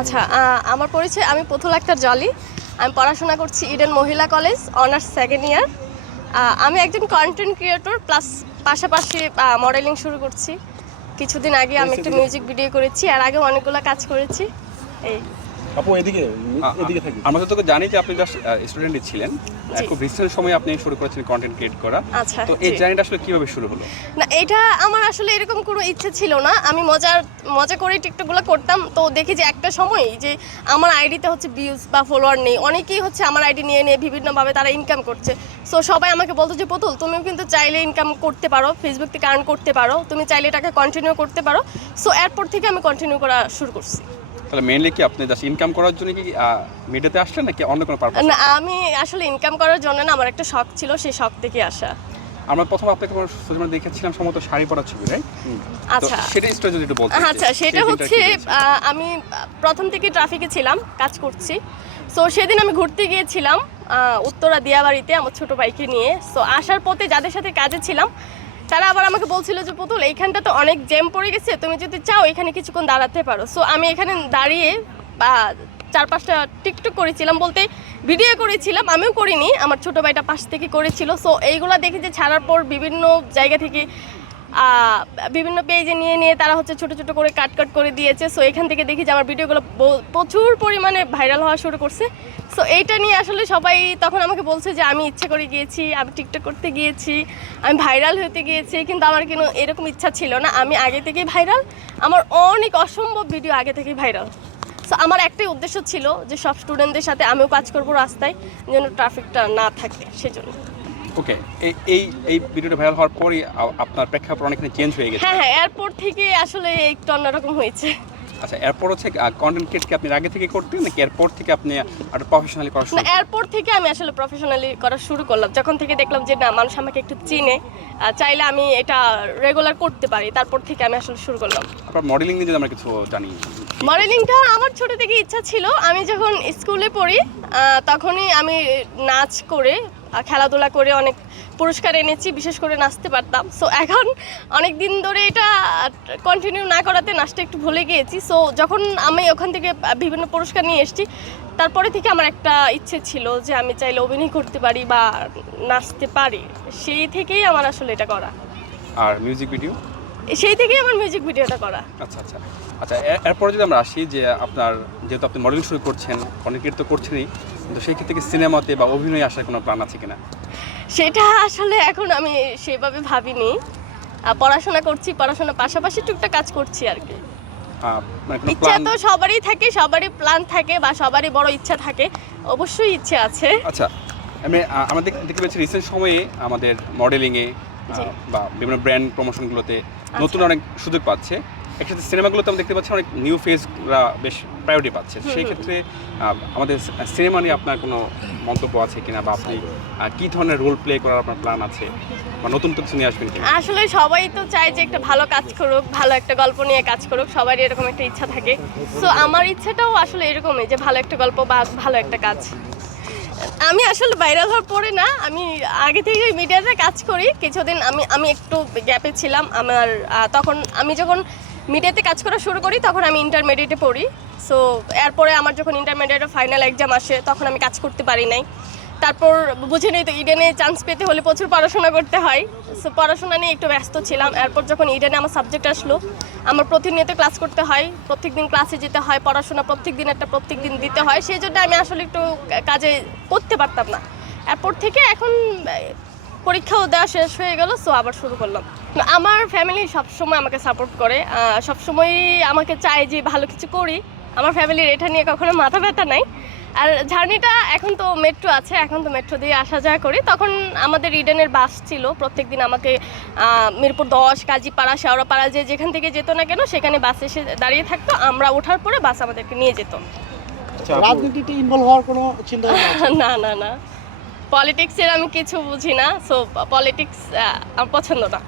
আচ্ছা আমার পরিচয় আমি প্রথম একটা জলি। আমি পড়াশোনা করছি ইডেন মহিলা কলেজ অনার্স সেকেন্ড ইয়ার আমি একজন কন্টেন্ট ক্রিয়েটর প্লাস পাশাপাশি মডেলিং শুরু করছি। কিছুদিন আগে আমি একটা মিউজিক ভিডিও করেছি আর আগে অনেকগুলো কাজ করেছি। এই। আপু এদিকে এদিকে থাকি। আমরা তো তোকে জানি যে আপনি জাস্ট স্টুডেন্টই ছিলেন। খুব রিসেন্ট সময়ে আপনি শুরু করেছেন কন্টেন্ট ক্রিয়েট করা। আচ্ছা তো এই জার্নিটা আসলে কীভাবে শুরু হলো? না এটা আমার আসলে এরকম কোনো ইচ্ছে ছিল না। আমি মজার মজা করে টিকটকগুলো করতাম। তো দেখি যে একটা সময় যে আমার আইডিতে হচ্ছে ভিউজ বা ফলোয়ার নেই। অনেকেই হচ্ছে আমার আইডি নিয়ে নিয়ে বিভিন্নভাবে তারা ইনকাম করছে। সো সবাই আমাকে বলতো যে পুতুল তুমিও কিন্তু চাইলে ইনকাম করতে পারো। ফেসবুক থেকে আর্ন করতে পারো। তুমি চাইলে এটাকে কন্টিনিউ করতে পারো। সো এরপর থেকে আমি কন্টিনিউ করা শুরু করছি। তাহলে মেইনলি কি আপনি জাস্ট ইনকাম করার জন্য কি মিডিয়াতে আসছেন নাকি অন্য কোনো পারপাস না আমি আসলে ইনকাম করার জন্য না আমার একটা শখ ছিল সেই শখ থেকে আসা। আমরা প্রথম আপনাকে মিডিয়া দেখেছিলাম সম্ভবত শাড়ি পরা ছবি রাইট আচ্ছা। সেটা স্টোরি যদি একটু বলতে আচ্ছা সেটা হচ্ছে আমি প্রথম থেকে ট্রাফিকে ছিলাম কাজ করছি। সো সেদিন আমি ঘুরতে গিয়েছিলাম উত্তরা দিয়াবাড়িতে আমার ছোট বাইকে নিয়ে। সো আসার পথে যাদের সাথে কাজে ছিলাম তারা আবার আমাকে বলছিল যে, পুতুল, এইখানটা তো অনেক জ্যাম পড়ে গেছে, তুমি যদি চাও এখানে কিছুক্ষণ দাঁড়াতে পারো। সো আমি এখানে দাঁড়িয়ে, বা চার পাঁচটা টিকটক করেছিলাম বলতে ভিডিও করেছিলাম, আমিও করিনি, আমার ছোটো ভাইটা পাশ থেকে করেছিল। সো এইগুলো দেখে যে ছাড়ার পর বিভিন্ন জায়গা থেকে বিভিন্ন পেজে নিয়ে নিয়ে তারা হচ্ছে ছোট ছোট করে কাট কাট করে দিয়েছে। সো এখান থেকে দেখি যে আমার ভিডিওগুলো প্রচুর পরিমাণে ভাইরাল হওয়া শুরু করছে। সো এইটা নিয়ে আসলে সবাই তখন আমাকে বলছে যে, আমি ইচ্ছে করে গিয়েছি, আমি টিকটক করতে গিয়েছি, আমি ভাইরাল হতে গিয়েছি, কিন্তু আমার কিন্তু এরকম ইচ্ছা ছিল না। আমি আগে থেকেই ভাইরাল আমার অনেক অসম্ভব ভিডিও আগে থেকেই ভাইরাল সো আমার একটাই উদ্দেশ্য ছিল যে, সব স্টুডেন্টদের সাথে আমিও কাজ করব রাস্তায়, যেন ট্রাফিকটা না থাকে, সেজন্য। ওকে এই এই ভিডিওটা ভাইরাল হওয়ার পরই আপনার প্রেক্ষাপট অনেকখানি চেঞ্জ হয়ে গেছে। হ্যাঁ হ্যাঁ এয়ারপোর্ট থেকে আসলে একটু অন্যরকম হয়েছে। আচ্ছা এরপর হচ্ছে কন্টেন্ট ক্রিয়েট কি আপনি আগে থেকে করতেন নাকি এরপর থেকে আপনি আর প্রফেশনালি করা শুরু না এয়ারপোর্ট থেকে আমি আসলে প্রফেশনালি করা শুরু করলাম। যখন থেকে দেখলাম যে না মানুষ আমাকে একটু চিনে চাইলে আমি এটা রেগুলার করতে পারি তারপর থেকে আমি আসলে শুরু করলাম। আপনার মডেলিং নিয়ে যদি আমরা কিছু জানি। মডেলিংটা আমার ছোট থেকে ইচ্ছা ছিল। আমি যখন স্কুলে পড়ি তখনই আমি নাচ করে খেলাধুলা করে অনেক পুরস্কার এনেছি, বিশেষ করে নাচতে পারতাম। সো এখন অনেক দিন ধরে এটা কন্টিনিউ না করাতে নাচটা একটু ভুলে গিয়েছি। সো যখন আমি ওখান থেকে বিভিন্ন পুরস্কার নিয়ে এসেছি, তারপরে থেকে আমার একটা ইচ্ছে ছিল যে আমি চাইলে অভিনয় করতে পারি বা নাচতে পারি। সেই থেকেই আমার আসলে এটা করা। আর মিউজিক ভিডিও সেই থেকেই আমার মিউজিক ভিডিওটা করা। আচ্ছা আচ্ছা। আচ্ছা এরপরে যদি আমরা আসি যে আপনার যেহেতু আপনি মডেলিং শুরু করছেন অনেকের তো করছেনই কিন্তু সেই ক্ষেত্রে সিনেমাতে বা অভিনয়ে আসার কোনো প্ল্যান আছে কিনা? সেটা আসলে এখন আমি সেভাবে ভাবিনি। পড়াশোনা করছি পড়াশোনার পাশাপাশি টুকটা কাজ করছি আর কি। মানে ইচ্ছা তো সবারই থাকে সবারই প্ল্যান থাকে বা সবারই বড় ইচ্ছা থাকে অবশ্যই ইচ্ছে আছে। আচ্ছা আমি আমাদের দেখতে পাচ্ছি রিসেন্ট সময়ে আমাদের মডেলিংয়ে। বা বিভিন্ন ব্র্যান্ড প্রমোশনগুলোতে নতুন অনেক সুযোগ পাচ্ছে। একসাথে সিনেমাগুলোতে আমরা দেখতে পাচ্ছি অনেক নিউ ফেসরা বেশ প্রায়োরিটি পাচ্ছে। সেই ক্ষেত্রে আমাদের সিনেমা নিয়ে আপনার কোনো মন্তব্য আছে কিনা? বা আপনি কী ধরনের রোল প্লে করার আপনার প্ল্যান আছে? বা নতুন কিছু নিয়ে আসবেন কিনা? আসলে সবাই তো চায় যে একটা ভালো কাজ করুক ভালো একটা গল্প নিয়ে কাজ করুক সবারই এরকম একটা ইচ্ছা থাকে। সো আমার ইচ্ছাটাও আসলে এরকমই যে ভালো একটা গল্প বা ভালো একটা কাজ। আমি আসলে ভাইরাল হওয়ার পরে না, আমি আগে থেকে মিডিয়াতে কাজ করি। কিছুদিন আমি আমি একটু গ্যাপে ছিলাম। আমার তখন আমি যখন মিডিয়াতে কাজ করা শুরু করি, তখন আমি ইন্টারমিডিয়েটে পড়ি। সো এরপরে আমার যখন ইন্টারমিডিয়েটের ফাইনাল এক্সাম আসে, তখন আমি কাজ করতে পারি নাই। তারপর বুঝে নেই তো ইডেনে চান্স পেতে হলে প্রচুর পড়াশোনা করতে হয়। সো পড়াশোনা নিয়ে একটু ব্যস্ত ছিলাম। এরপর যখন ইডেনে আমার সাবজেক্ট আসলো, আমার প্রতিনিয়ত ক্লাস করতে হয়। প্রত্যেক দিন ক্লাসে যেতে হয়, পড়াশোনা প্রত্যেক দিন একটা প্রত্যেক দিন দিতে হয়। সেই জন্য আমি আসলে একটু কাজে করতে পারতাম না। এরপর থেকে এখন, পরীক্ষাও দেওয়া শেষ হয়ে গেল সো আবার শুরু করলাম। আমার ফ্যামিলি সবসময় আমাকে সাপোর্ট করে। সবসময়ই আমাকে চায় যে ভালো কিছু করি। আমার ফ্যামিলির এটা নিয়ে কখনো মাথা ব্যথা নাই। আর জার্নিটা এখন তো মেট্রো আছে এখন তো মেট্রো দিয়ে আসা যাওয়া করি। তখন আমাদের ইডেনের বাস ছিল প্রত্যেকদিন আমাকে মিরপুর দশ কাজীপাড়া শেওড়াপাড়া যে যেখান থেকে যেত না কেন সেখানে বাস এসে দাঁড়িয়ে থাকতো। আমরা ওঠার পরে বাস আমাদেরকে নিয়ে যেত। আচ্ছা আপু, রাজনীতিতে ইনভলভ হওয়ার কোনো চিন্তা না না না। পলিটিক্সের আমি কিছু বুঝি না সো পলিটিক্স আমার পছন্দ না।